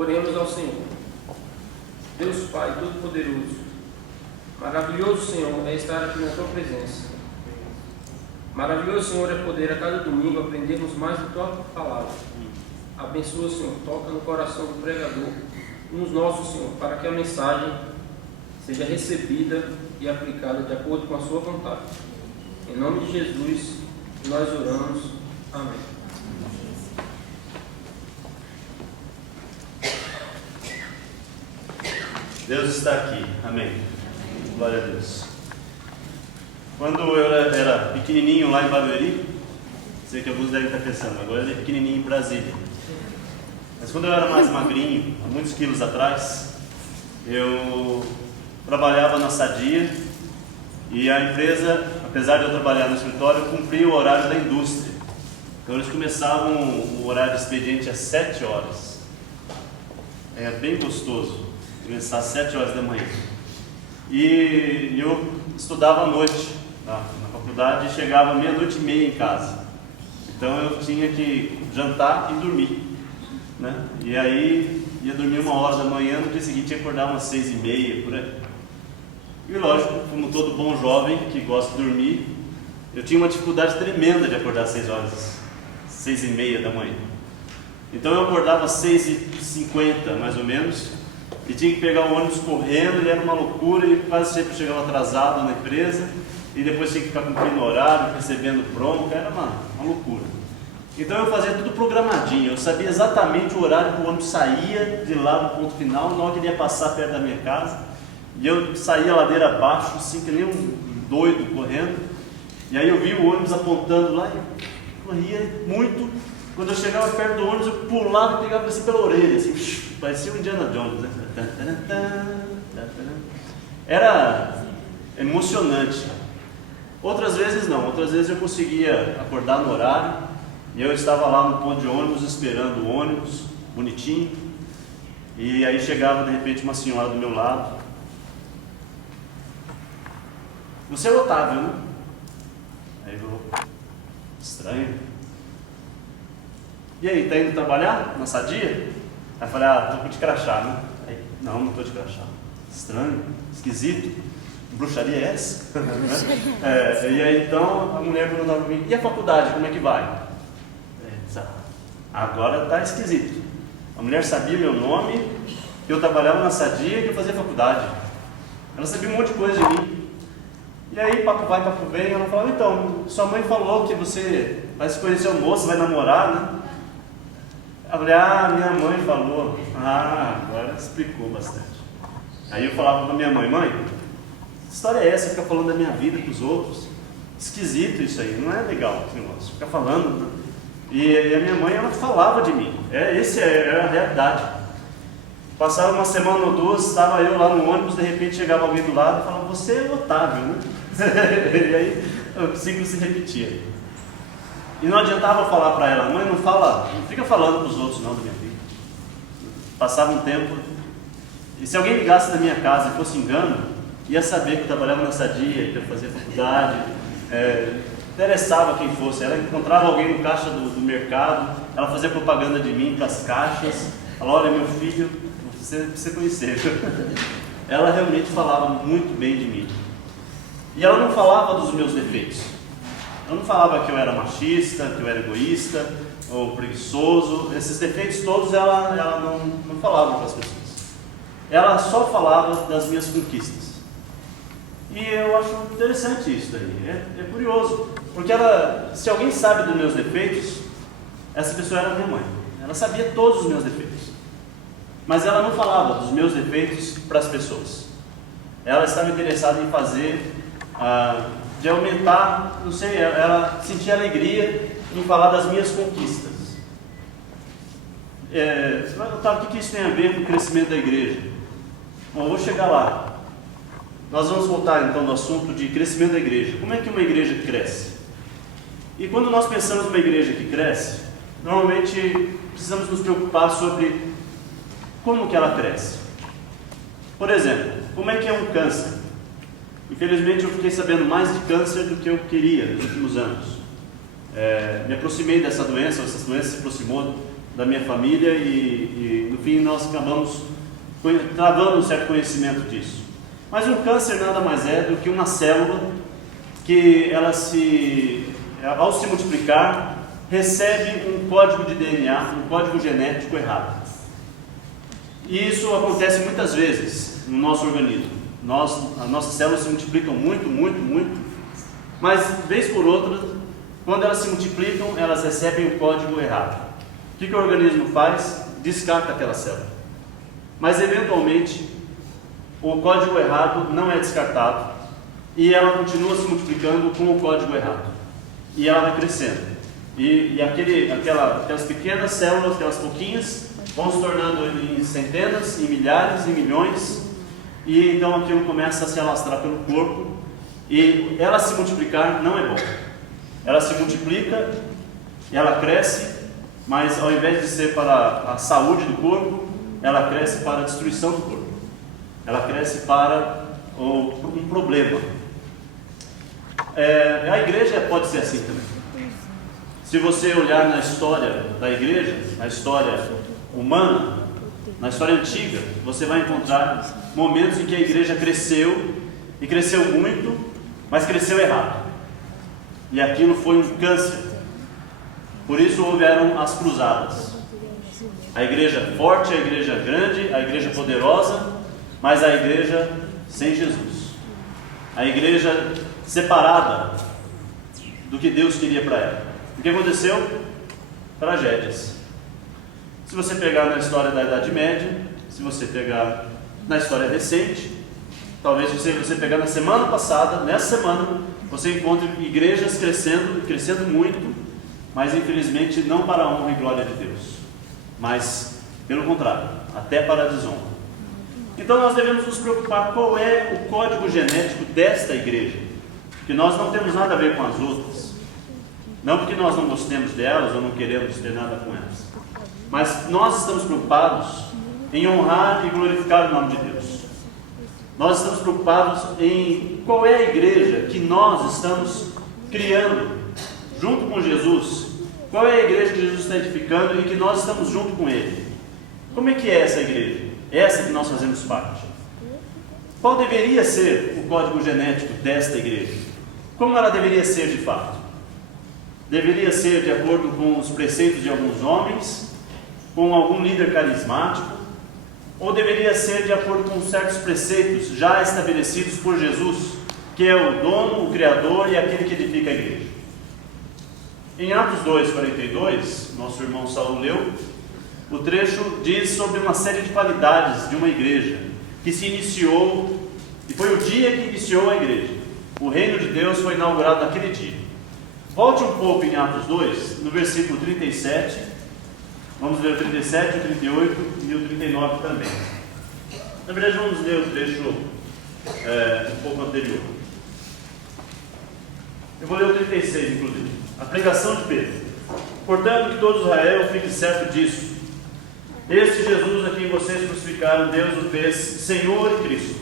Oremos ao Senhor. Deus Pai Todo-Poderoso, maravilhoso, Senhor, é estar aqui na Tua presença. Maravilhoso, Senhor, é poder a cada domingo aprendermos mais da Tua palavra. Abençoa, Senhor, toca no coração do pregador, nos nossos, Senhor, para que a mensagem seja recebida e aplicada de acordo com a Sua vontade. Em nome de Jesus, nós oramos. Amém. Deus está aqui. Amém. Glória a Deus. Quando eu era pequenininho lá em Barueri, sei que alguns devem estar pensando, agora ele é pequenininho em Brasília. Mas quando eu era mais magrinho, há muitos quilos atrás, eu trabalhava na Sadia e a empresa, apesar de eu trabalhar no escritório, cumpria o horário da indústria. Então eles começavam o horário de expediente às 7 horas. É bem gostoso começar às 7 horas da manhã. E eu estudava à noite na faculdade e chegava meia-noite e meia em casa. Então eu tinha que jantar e dormir, né? E aí ia dormir 1h da manhã, no dia seguinte ia acordar umas 6h30 por aí. E lógico, como todo bom jovem que gosta de dormir, eu tinha uma dificuldade tremenda de acordar às 6h30 da manhã. Então eu acordava às 6h50 mais ou menos, e tinha que pegar o ônibus correndo, e era uma loucura, e quase sempre chegava atrasado na empresa, e depois tinha que ficar cumprindo horário, recebendo bronca, era uma loucura. Então eu fazia tudo programadinho, eu sabia exatamente o horário que o ônibus saía de lá do ponto final, na hora que ele ia passar perto da minha casa, e eu saía ladeira abaixo, assim que nem um doido correndo, e aí eu via o ônibus apontando lá, e corria muito. Quando eu chegava perto do ônibus, eu pulava e pegava assim pela orelha, assim, parecia o Indiana Jones, né? Era emocionante. Outras vezes não, outras vezes eu conseguia acordar no horário, e eu estava lá no ponto de ônibus, esperando o ônibus, bonitinho, e aí chegava de repente uma senhora do meu lado. Você é o Otávio, né? Aí eu, estranho. E aí, tá indo trabalhar na Sadia? Aí eu falei, tô de crachá, né? Aí, não tô de crachá. Estranho, esquisito. Bruxaria é essa? E aí então a mulher perguntava para mim, e a faculdade, como é que vai? Agora tá esquisito. A mulher sabia meu nome, que eu trabalhava na Sadia e que eu fazia faculdade. Ela sabia um monte de coisa de mim. E aí, papo vai, papo vem, ela falava, então, sua mãe falou que você vai se conhecer o moço, vai namorar, né? Eu falei, minha mãe falou. Agora explicou bastante. Aí eu falava para minha mãe, que história é essa? Ficar falando da minha vida para os outros? Esquisito isso aí, não é legal esse negócio, ficar falando, né? E a minha mãe, ela falava de mim, essa era a realidade. Passava uma semana ou duas, estava eu lá no ônibus, de repente chegava alguém do lado e falava, você é o Otávio, né? E aí o ciclo se repetia. E não adiantava falar para ela, mãe, não fica falando para os outros não da minha vida. Passava um tempo, e se alguém ligasse na minha casa e fosse engano, ia saber que eu trabalhava na Sadia, que eu fazia faculdade, interessava quem fosse. Ela encontrava alguém no caixa do mercado, ela fazia propaganda de mim para as caixas, ela, olha meu filho, você conhecer. Ela realmente falava muito bem de mim. E ela não falava dos meus defeitos. Ela não falava que eu era machista, que eu era egoísta, ou preguiçoso. Esses defeitos todos ela não falava para as pessoas. Ela só falava das minhas conquistas. E eu acho interessante isso daí. É curioso. Porque se alguém sabe dos meus defeitos, essa pessoa era minha mãe. Ela sabia todos os meus defeitos. Mas ela não falava dos meus defeitos para as pessoas. Ela estava interessada em fazer... de aumentar, não sei, ela sentia alegria em falar das minhas conquistas. Otávio, o que isso tem a ver com o crescimento da igreja? Bom, eu vou chegar lá. Nós vamos voltar então no assunto de crescimento da igreja. Como é que uma igreja cresce? E quando nós pensamos numa igreja que cresce, normalmente precisamos nos preocupar sobre como que ela cresce. Por exemplo, como é que é um câncer? Infelizmente eu fiquei sabendo mais de câncer do que eu queria nos últimos anos. Me aproximei dessa doença, essa doença se aproximou da minha família e no fim nós acabamos travando um certo conhecimento disso. Mas um câncer nada mais é do que uma célula que ela ao se multiplicar, recebe um código de DNA, um código genético errado. E isso acontece muitas vezes no nosso organismo. As nossas células se multiplicam muito, mas vez por outra, quando elas se multiplicam, elas recebem o código errado. O que o organismo faz? Descarta aquela célula. Mas eventualmente, o código errado não é descartado e ela continua se multiplicando com o código errado. E ela vai crescendo. E aquelas pequenas células, aquelas pouquinhas, vão se tornando em centenas, em milhares, em milhões. E então aquilo começa a se alastrar pelo corpo. E ela se multiplicar não é bom. Ela se multiplica, ela cresce, mas ao invés de ser para a saúde do corpo, ela cresce para a destruição do corpo. Ela cresce para um problema. A igreja pode ser assim também. Se você olhar na história da igreja, na história humana, na história antiga, você vai encontrar momentos em que a igreja cresceu, e cresceu muito, mas cresceu errado. E aquilo foi um câncer. Por isso houveram as cruzadas. A igreja forte, a igreja grande, a igreja poderosa, mas a igreja sem Jesus. A igreja separada do que Deus queria para ela. O que aconteceu? Tragédias. Se você pegar na história da Idade Média, se você pegar na história recente, talvez você pegar na semana passada, nessa semana, você encontre igrejas crescendo muito, mas infelizmente não para a honra e glória de Deus, mas pelo contrário, até para a desonra. Então nós devemos nos preocupar qual é o código genético desta igreja, porque nós não temos nada a ver com as outras, não porque nós não gostemos delas ou não queremos ter nada com elas, mas nós estamos preocupados em honrar e glorificar o nome de Deus. Nós estamos preocupados em qual é a igreja que nós estamos criando junto com Jesus. Qual é a igreja que Jesus está edificando e que nós estamos junto com Ele? Como é que é essa igreja? Essa que nós fazemos parte. Qual deveria ser o código genético desta igreja? Como ela deveria ser de fato? Deveria ser de acordo com os preceitos de alguns homens, com algum líder carismático, ou deveria ser de acordo com certos preceitos já estabelecidos por Jesus, que é o dono, o criador e aquele que edifica a igreja? Em Atos 2:42, nosso irmão Saulo leu, o trecho diz sobre uma série de qualidades de uma igreja que se iniciou, e foi o dia que iniciou a igreja. O reino de Deus foi inaugurado naquele dia. Volte um pouco em Atos 2, no versículo 37, vamos ler o 37, o 38 e o 39 também. Na verdade vamos ler o trecho um pouco anterior. Eu vou ler o 36 inclusive. A pregação de Pedro. Portanto, que todo Israel fique certo disso. Este Jesus a quem vocês crucificaram, Deus o fez Senhor e Cristo.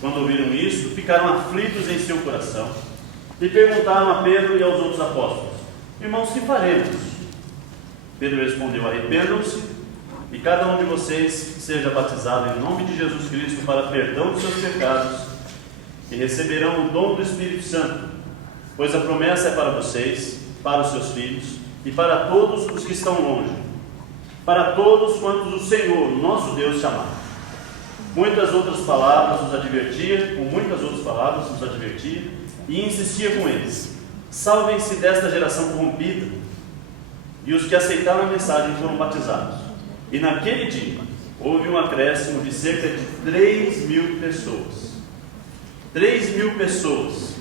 Quando ouviram isso, ficaram aflitos em seu coração e perguntaram a Pedro e aos outros apóstolos: irmãos, que faremos? Pedro respondeu: arrependam-se e cada um de vocês seja batizado em nome de Jesus Cristo para perdão dos seus pecados e receberão o dom do Espírito Santo, pois a promessa é para vocês, para os seus filhos e para todos os que estão longe, para todos quantos o Senhor, nosso Deus, chamar. Com muitas outras palavras nos advertia e insistia com eles: salvem-se desta geração corrompida. E os que aceitaram a mensagem foram batizados. E naquele dia houve um acréscimo de cerca de 3.000 pessoas. 3.000 pessoas.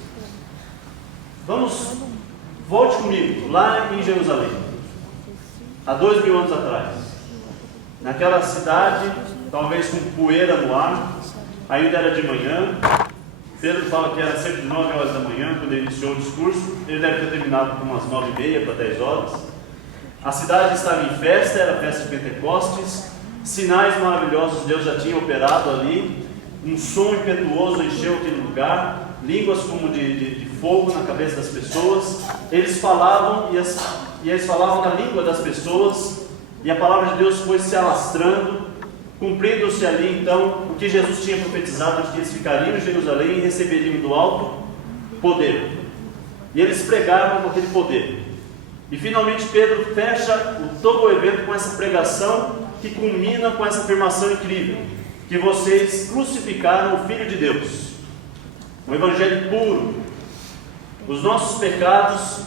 Volte comigo, lá em Jerusalém, há 2.000 anos atrás. Naquela cidade, talvez com poeira no ar, ainda era de manhã. Pedro fala que era cerca de 9 horas da manhã, quando ele iniciou o discurso. Ele deve ter terminado com umas 9h30 para 10 horas. A cidade estava em festa, era a festa de Pentecostes. Sinais maravilhosos Deus já tinha operado ali. Um som impetuoso encheu aquele lugar. Línguas como de fogo na cabeça das pessoas. Eles falavam e eles falavam na língua das pessoas, e a palavra de Deus foi se alastrando, cumprindo-se ali então o que Jesus tinha profetizado, de que eles ficariam em Jerusalém e receberiam do alto poder. E eles pregaram com aquele poder. E finalmente Pedro fecha todo o evento com essa pregação que culmina com essa afirmação incrível: que vocês crucificaram o Filho de Deus. O Evangelho puro. Os nossos pecados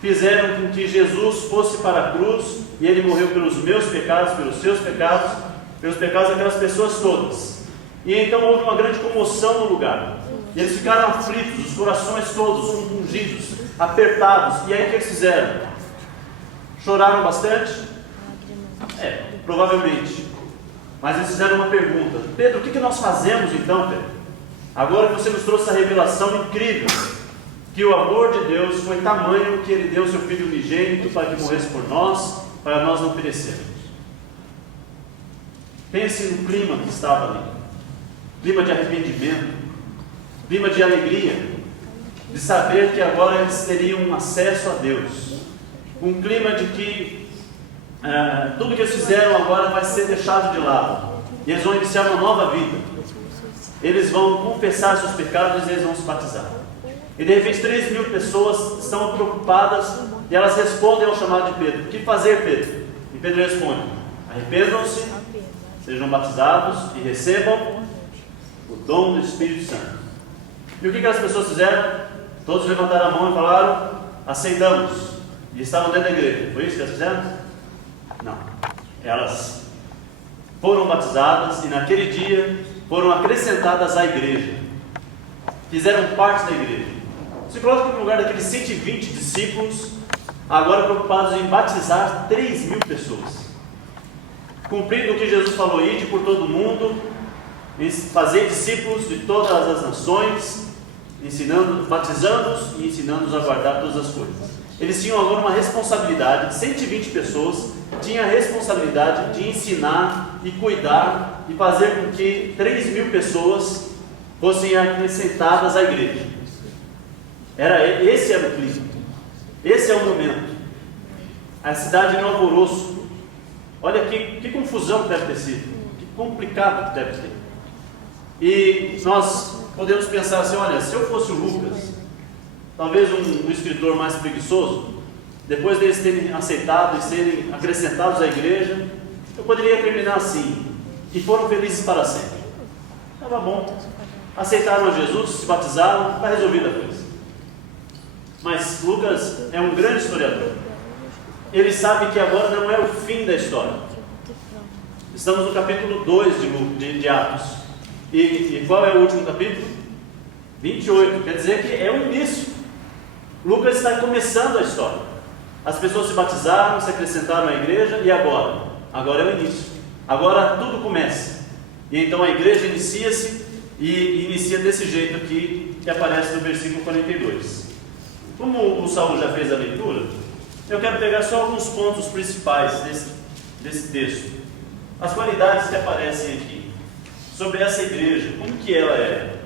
fizeram com que Jesus fosse para a cruz, e Ele morreu pelos meus pecados, pelos seus pecados, pelos pecados daquelas pessoas todas. E então houve uma grande comoção no lugar. E eles ficaram aflitos, os corações todos compungidos, apertados. E aí o que eles fizeram? Choraram bastante? Provavelmente. Mas eles fizeram uma pergunta: Pedro, o que nós fazemos então, Pedro? Agora que você nos trouxe essa revelação incrível, que o amor de Deus foi tamanho que Ele deu seu Filho unigênito para que morresse por nós, para nós não perecermos. Pense no clima que estava ali. Clima de arrependimento, clima de alegria, de saber que agora eles teriam acesso a Deus. Um clima de que tudo que eles fizeram agora vai ser deixado de lado. E eles vão iniciar uma nova vida. Eles vão confessar seus pecados e eles vão se batizar. E de repente 3.000 pessoas estão preocupadas e elas respondem ao chamado de Pedro: o que fazer, Pedro? E Pedro responde: arrependam-se, sejam batizados e recebam o dom do Espírito Santo. E o que as pessoas fizeram? Todos levantaram a mão e falaram: aceitamos. E estavam dentro da igreja. Foi isso que elas fizeram? Não. Elas foram batizadas e naquele dia foram acrescentadas à igreja. Fizeram parte da igreja. Se coloca no lugar daqueles 120 discípulos, agora preocupados em batizar 3.000 pessoas. Cumprindo o que Jesus falou: ide por todo o mundo, fazer discípulos de todas as nações, batizando-os e ensinando-os a guardar todas as coisas. Eles tinham agora uma responsabilidade, 120 pessoas, tinham a responsabilidade de ensinar e cuidar e fazer com que 3.000 pessoas fossem acrescentadas à igreja. Esse era o clima, esse é o momento. A cidade no alvoroço. Olha que confusão que deve ter sido, que complicado que deve ter. E nós podemos pensar assim: olha, se eu fosse o Lucas, talvez um escritor mais preguiçoso, depois deles terem aceitado e serem acrescentados à igreja, eu poderia terminar assim: e foram felizes para sempre. Estava bom, aceitaram a Jesus, se batizaram, está resolvida a coisa. Mas Lucas é um grande historiador. Ele sabe que agora não é o fim da história. Estamos no capítulo 2 de Atos. E qual é o último capítulo? 28. Quer dizer que é o início. Lucas está começando a história. As pessoas se batizaram, se acrescentaram à igreja, e agora? Agora é o início. Agora tudo começa. E então a igreja inicia-se, e inicia desse jeito aqui, que aparece no versículo 42. Como o Saul já fez a leitura, eu quero pegar só alguns pontos principais desse texto. As qualidades que aparecem aqui sobre essa igreja, como que ela é?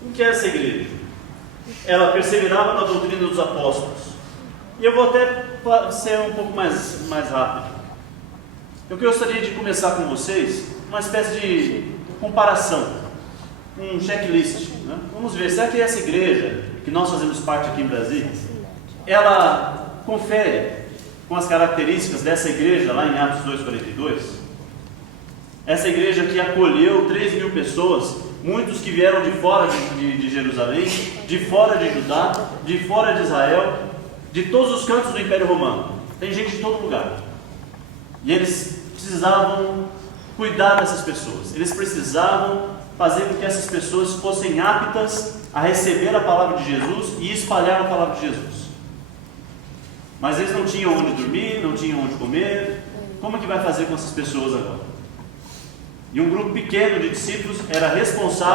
Como que é essa igreja? Ela perseverava na doutrina dos apóstolos. E eu vou até ser um pouco mais rápido. Eu gostaria de começar com vocês uma espécie de comparação, um checklist, né? Vamos ver, será que essa igreja, que nós fazemos parte aqui em Brasília, ela confere com as características dessa igreja lá em Atos 2,42? Essa igreja que acolheu 3.000 pessoas, muitos que vieram de fora de Jerusalém, de fora de Judá, de fora de Israel, de todos os cantos do Império Romano. Tem gente de todo lugar. E eles precisavam cuidar dessas pessoas. Eles precisavam fazer com que essas pessoas fossem aptas a receber a palavra de Jesus e espalhar a palavra de Jesus. Mas eles não tinham onde dormir, não tinham onde comer. Como é que vai fazer com essas pessoas agora? E um grupo pequeno de discípulos era responsável